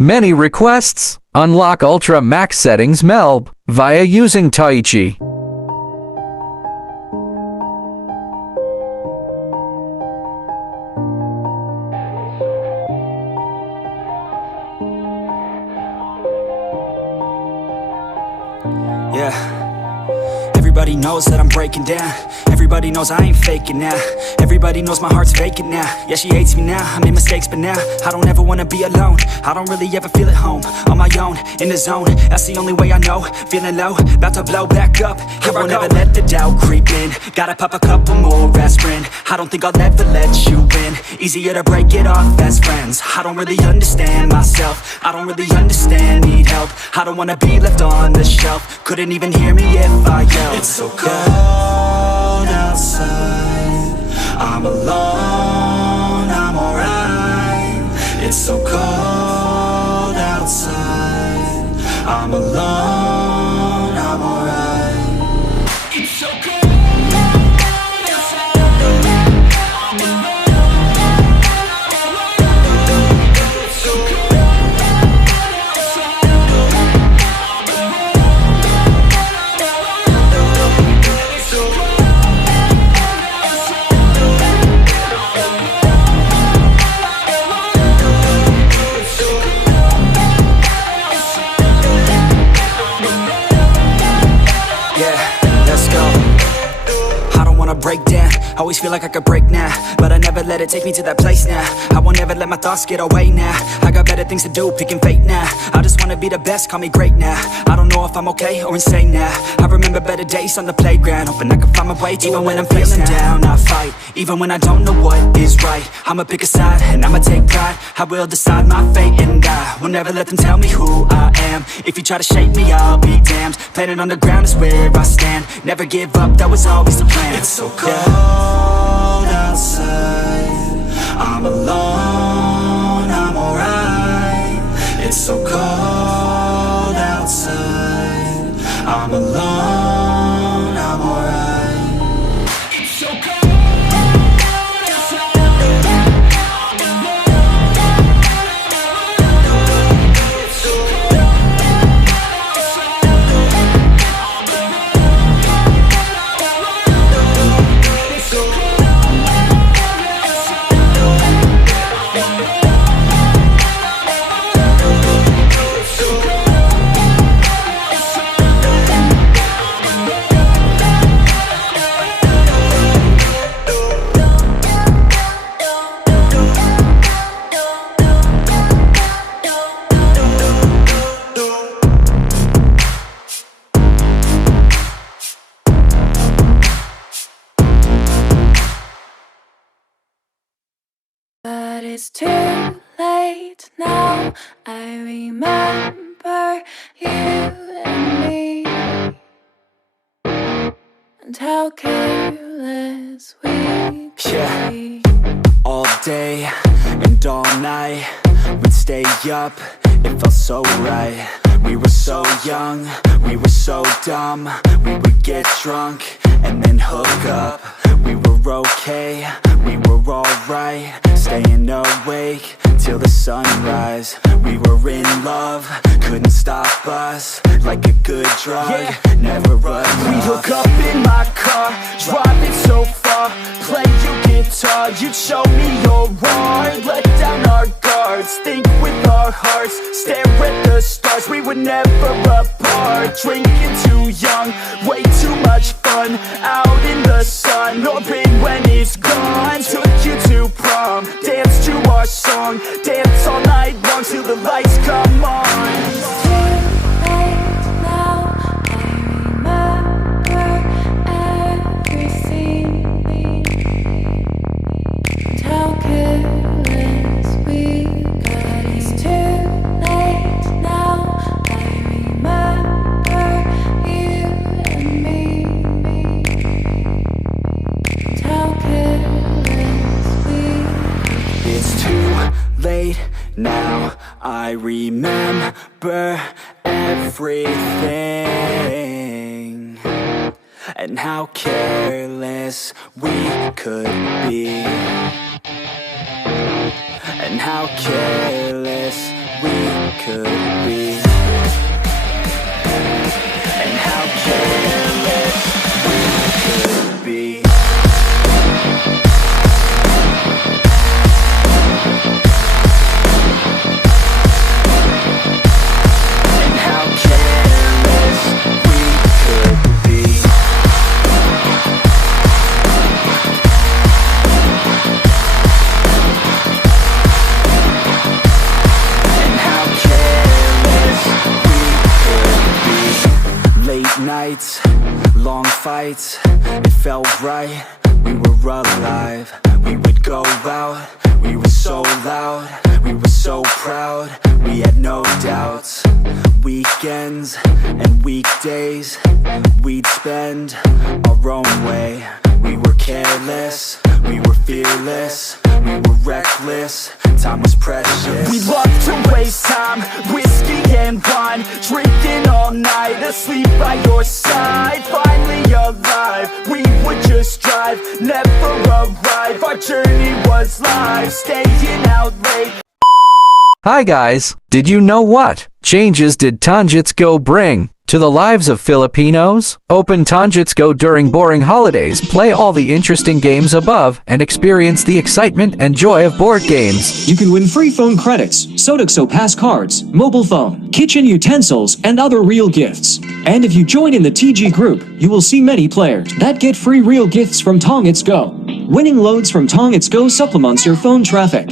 Many requests. Unlock Ultra Max Settings MLBB via using TAICHI. Yeah. Everybody knows that I'm breaking down. Everybody knows I ain't faking now. Everybody knows my heart's vacant now. Yeah, she hates me now, I made mistakes but now I don't ever wanna be alone. I don't really ever feel at home. On my own, in the zone, that's the only way I know. Feeling low, about to blow back up. Here I won't ever let the doubt creep in. Gotta pop a couple more aspirin. I don't think I'll ever let you in. Easier to break it off as friends. I don't really understand myself. I don't really understand, need help. I don't wanna be left on the shelf. Couldn't even hear me if I yelled. It's so cold outside. I'm alone, I'm alright. It's so cold outside. I'm alone, I'm alright. It's so cold. Break down, always feel like I could break now, but I never let it take me to that place now. I won't ever let my thoughts get away now. I got better things to do, picking fate now. I just wanna be the best, call me great now. I don't know if I'm okay or insane now. I remember better days on the playground, hoping I can find my way to even when I'm feeling down, I fight, even when I don't know what is right. I'ma pick a side, and I'ma take pride. I will decide my fate, and I will never let them tell me who I am. If you try to shape me, I'll be damned. Planet on the ground is where I stand. Never give up, that was always the plan. It's so cold outside. I'm alone, I'm alright. It's so cold outside. I'm alone, I'm alright. It's so cold. But it's too late now. I remember you and me, and how careless we could be. All day and all night, we'd stay up, it felt so right. We were so young, we were so dumb. We would get drunk and then hook up. We were okay, we were alright. Staying awake till the sunrise. We were in love, couldn't stop us. Like a good drug, never enough. We hook up in my car, driving so far. Play your guitar, you'd show me your art. Let down our guards, think with our hearts. Stare at the stars, we were never apart. Drinking too young, way too much fun. Out in the sun, or pain when it's gone. Took you to prom, dance to our song. Dance all night long till the lights come on. Now I remember everything, and how careless we could be, and how careless we could be. And how careless we could be. And how careless we could be. And how careless we could be. Late nights, long fights, it felt right, we were alive. We would go out, we were so loud, we were so proud, we had no doubts. Weekends and weekdays, we'd spend our own way. We were careless, we were fearless, we were reckless, time was precious. We loved to waste time, whiskey and wine, drinking all night, asleep by your side. Finally alive, we would just drive, never arrive. Our journey was life, staying out late. Hi guys, did you know what changes did Tanjits Go bring to the lives of Filipinos? Open Tanjits Go during boring holidays, play all the interesting games above, and experience the excitement and joy of board games. You can win free phone credits, Sodexo Pass cards, mobile phone, kitchen utensils, and other real gifts. And if you join in the TG group, you will see many players that get free real gifts from Tanjits Go. Winning loads from Tanjits Go supplements your phone traffic,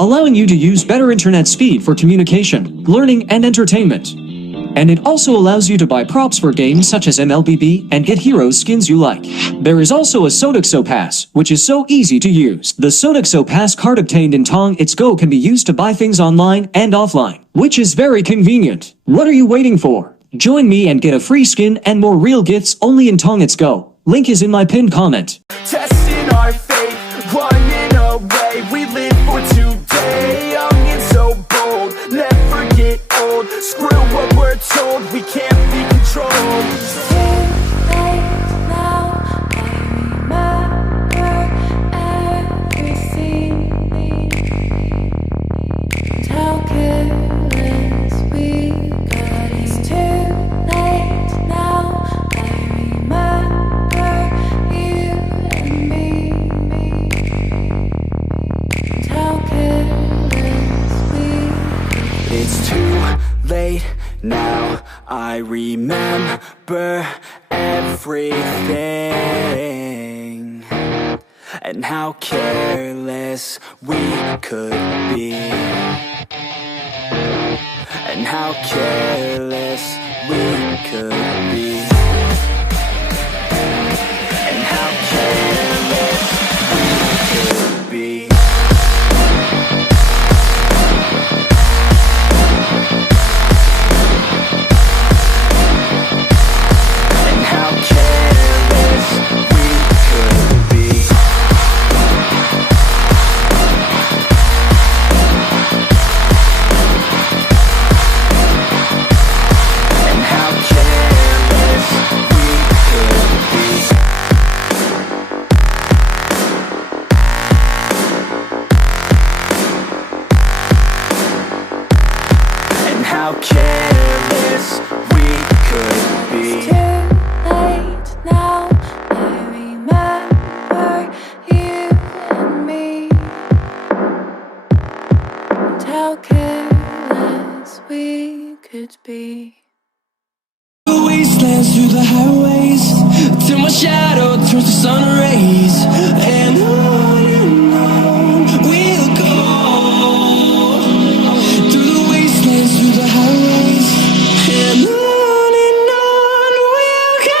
allowing you to use better internet speed for communication, learning, and entertainment. And it also allows you to buy props for games such as MLBB and get heroes skins you like. There is also a Sodexo Pass, which is so easy to use. The Sodexo Pass card obtained in Tanjits Go can be used to buy things online and offline, which is very convenient. What are you waiting for? Join me and get a free skin and more real gifts only in Tanjits Go. Link is in my pinned comment. Testing our fate, running away. We live for today, young and so bold. Never get old, screw what we're told. We can't be controlled. Too late now, I remember everything. And how careless we got. It's too late now, I remember you and me. And how careless we. It's too late now, I remember everything. And how careless we could be. And how careless we could be. And how careless we could be. And how careless we could be. And how careless we could be. And how careless we could be. It's too late now, I remember you and me. And how careless we could be. The wastelands through the highways, till my shadow turns to sun rays, and on we'll go. Through the wastelands, through the highways, and on we'll go.